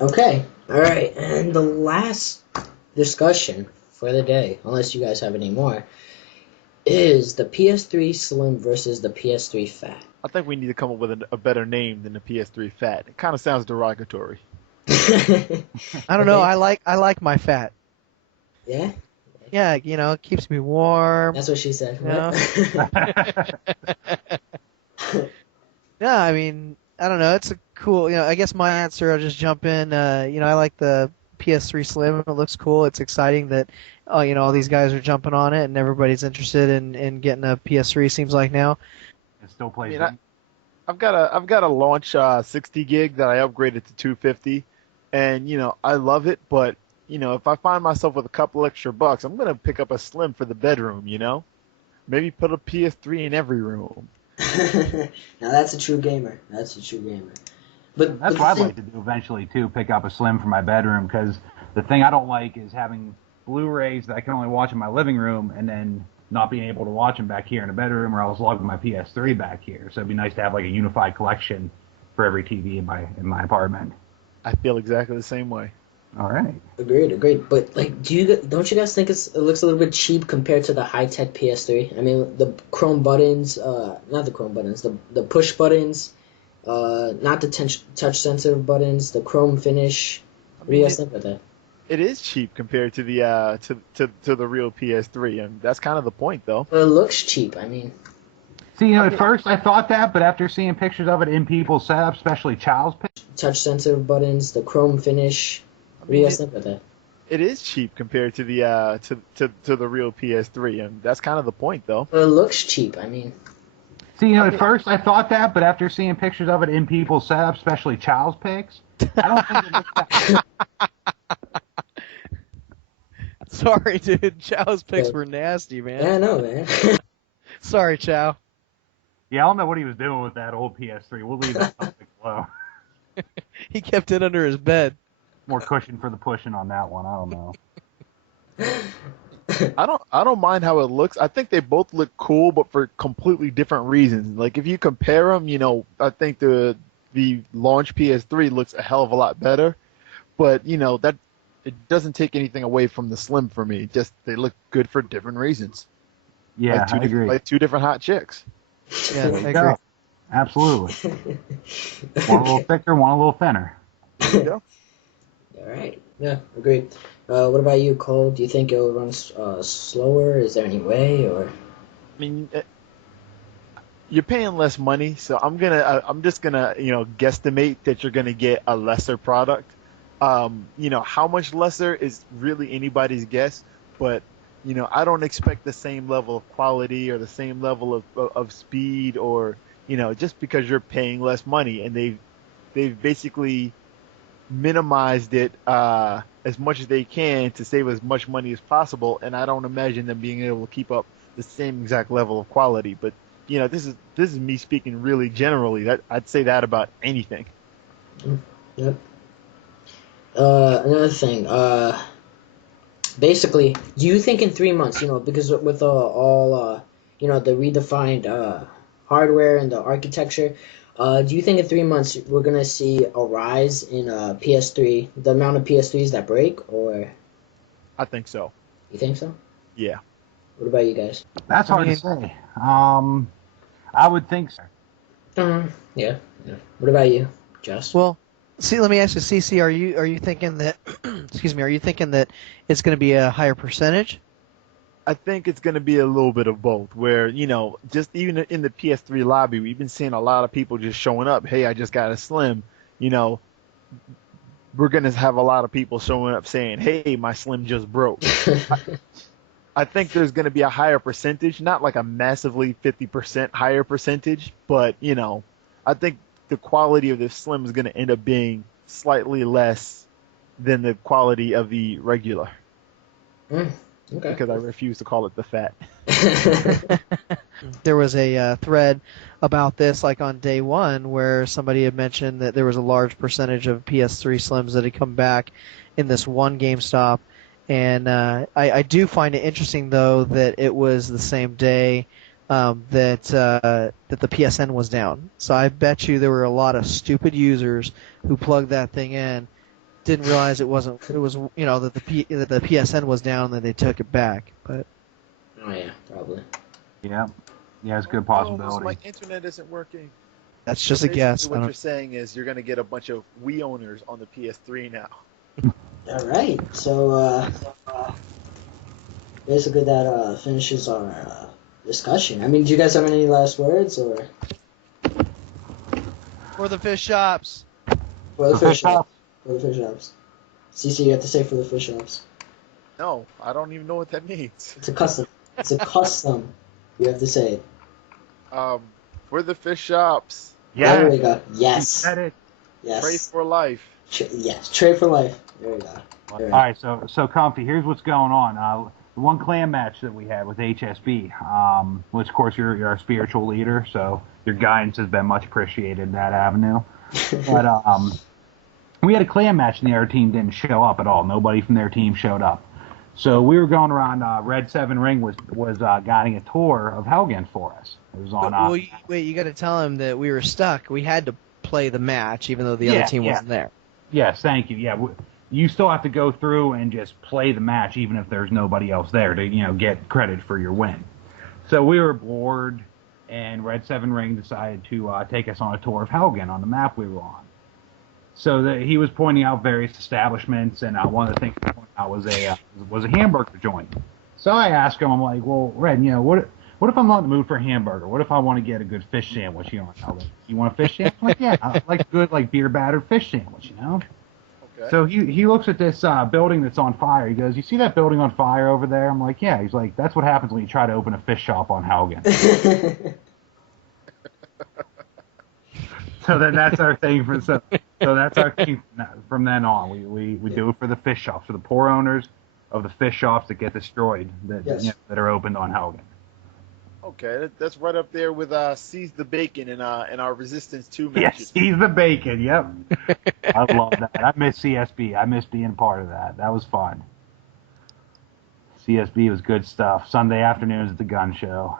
Okay. All right. And the last discussion for the day, unless you guys have any more, is the PS3 Slim versus the PS3 Fat. I think we need to come up with a better name than the PS3 Fat. It kind of sounds derogatory. I don't know. Okay. I like my fat. Yeah, Yeah, it keeps me warm. that's what she said. You know? Yeah, I mean, I don't know. It's a cool. I guess my answer. I'll just jump in. I like the PS3 Slim. It looks cool. It's exciting that, all these guys are jumping on it and everybody's interested in getting a PS3. Seems like now. It still I plays mean, in. I've got a launch 60 gig that I upgraded to 250, and I love it. But if I find myself with a couple extra bucks, I'm gonna pick up a Slim for the bedroom. Maybe put a PS3 in every room. Now that's a true gamer. That's a true gamer. But That's the what I'd thing, like to do eventually too. Pick up a Slim for my bedroom, because the thing I don't like is having Blu-rays that I can only watch in my living room and then not being able to watch them back here in the bedroom, or else logging my PS3 back here. So it'd be nice to have like a unified collection for every TV in my apartment. I feel exactly the same way. All right. agreed. But like, don't you guys think it looks a little bit cheap compared to the high tech PS3? I mean, the Chrome buttons, not the Chrome buttons, the push buttons, not the touch sensitive buttons, the Chrome finish. What do you guys think about that? It is cheap compared to the to the real PS3, and that's kind of the point, though. Well, it looks cheap. I mean, See, at first I thought that, but after seeing pictures of it in people's setups, especially Chow's pictures, touch sensitive buttons, the Chrome finish. What do you guys think about that? It is cheap compared to the to the real PS3, and that's kind of the point, though. Well, it looks cheap. I mean, at first I thought that, but after seeing pictures of it in people's setups, especially Chow's pics, I don't think it looks that. Sorry, dude. Chow's picks were nasty, yeah, man. I know, man. Sorry, Chow. Yeah, I don't know what he was doing with that old PS3. We'll leave that topic low. He kept it under his bed. More cushion for the pushing on that one. I don't know. I don't mind how it looks. I think they both look cool, but for completely different reasons. Like if you compare them, I think the launch PS3 looks a hell of a lot better. But that it doesn't take anything away from the Slim for me. Just they look good for different reasons. Yeah, I agree. Like two different hot chicks. Yeah, I There you agree. go. Absolutely. One a little thicker, one a little thinner. There you go. All right. Yeah, agreed. What about you, Cole? Do you think it'll run slower? Is there any way, or? I mean, you're paying less money, so I'm just gonna guesstimate that you're gonna get a lesser product. How much lesser is really anybody's guess, but I don't expect the same level of quality or the same level of speed, or just because you're paying less money, and they've basically minimized it as much as they can to save as much money as possible, and I don't imagine them being able to keep up the same exact level of quality. But this is me speaking really generally. That I'd say that about anything. Yep. Another thing. Basically, do you think in 3 months, because with all the redefined hardware and the architecture, do you think in 3 months we're gonna see a rise in PS3, the amount of PS3s that break, or I think so. you think so? Yeah. What about you guys? That's hard to say. I would think so. Yeah. What about you, Just? Well, see, let me ask you, CC, are you thinking that? Excuse me. Are you thinking that it's going to be a higher percentage? I think it's going to be a little bit of both, where, just even in the PS3 lobby, we've been seeing a lot of people just showing up. Hey, I just got a Slim. We're going to have a lot of people showing up saying, hey, my Slim just broke. I think there's going to be a higher percentage, not like a massively 50% higher percentage, but, I think the quality of the Slim is going to end up being slightly less than the quality of the regular. Okay. Because I refuse to call it the Fat. There was a thread about this, like on day one, where somebody had mentioned that there was a large percentage of PS3 Slims that had come back in this one GameStop. And I do find it interesting, though, that it was the same day that the PSN was down. So I bet you there were a lot of stupid users who plugged that thing in, didn't realize it was that the PSN was down, and then they took it back. But Oh yeah, probably. Yeah, yeah, it's a good Oh, possibility. my internet isn't working. that's just a Basically, guess. what you're saying is you're going to get a bunch of Wii owners on the PS3 now. All right, so basically that finishes our discussion. I mean, do you guys have any last words or For the fish shops. for the For fish fish shops? For the fish shops. CC, you have to say for the fish shops. No, I don't even know what that means. It's a custom. It's a custom. You have to say it. For the fish shops, There we Yeah, go. you Yes. said it. Yes. trade for life. Yes. Trade for life. There we go. All right, so Comfy, here's what's going on. The one clan match that we had with HSB, which of course you're our spiritual leader, so your guidance has been much appreciated in that avenue. But we had a clan match and the other team didn't show up at all. Nobody from their team showed up. So we were going around. Red 7 Ring was guiding a tour of Helgen for us. It was on. Well, wait, you got to tell him that we were stuck. We had to play the match, even though the other team wasn't there. Yes, thank you. Yeah, you still have to go through and just play the match, even if there's nobody else there to get credit for your win. So we were bored, and Red 7 Ring decided to take us on a tour of Helgen on the map we were on. So he was pointing out various establishments, and one of the things he pointed out was a hamburger joint. So I asked him, I'm like, well, Red, what if I'm not in the mood for a hamburger? What if I want to get a good fish sandwich? You want a fish sandwich? I'm like, yeah, I like a good beer battered fish sandwich, Okay. So he looks at this building that's on fire. He goes, you see that building on fire over there? I'm like, yeah. He's like, that's what happens when you try to open a fish shop on Haugen. So then that's our thing so that's our thing from then on. We do it for the fish shops, for the poor owners of the fish shops that get destroyed that are opened on Haugen. Okay, that's right up there with Seize the Bacon in our Resistance 2 Yes, matches. he's the bacon. Yep, I love that. I miss CSB. I miss being part of that. That was fun. CSB was good stuff. Sunday afternoons at the gun show.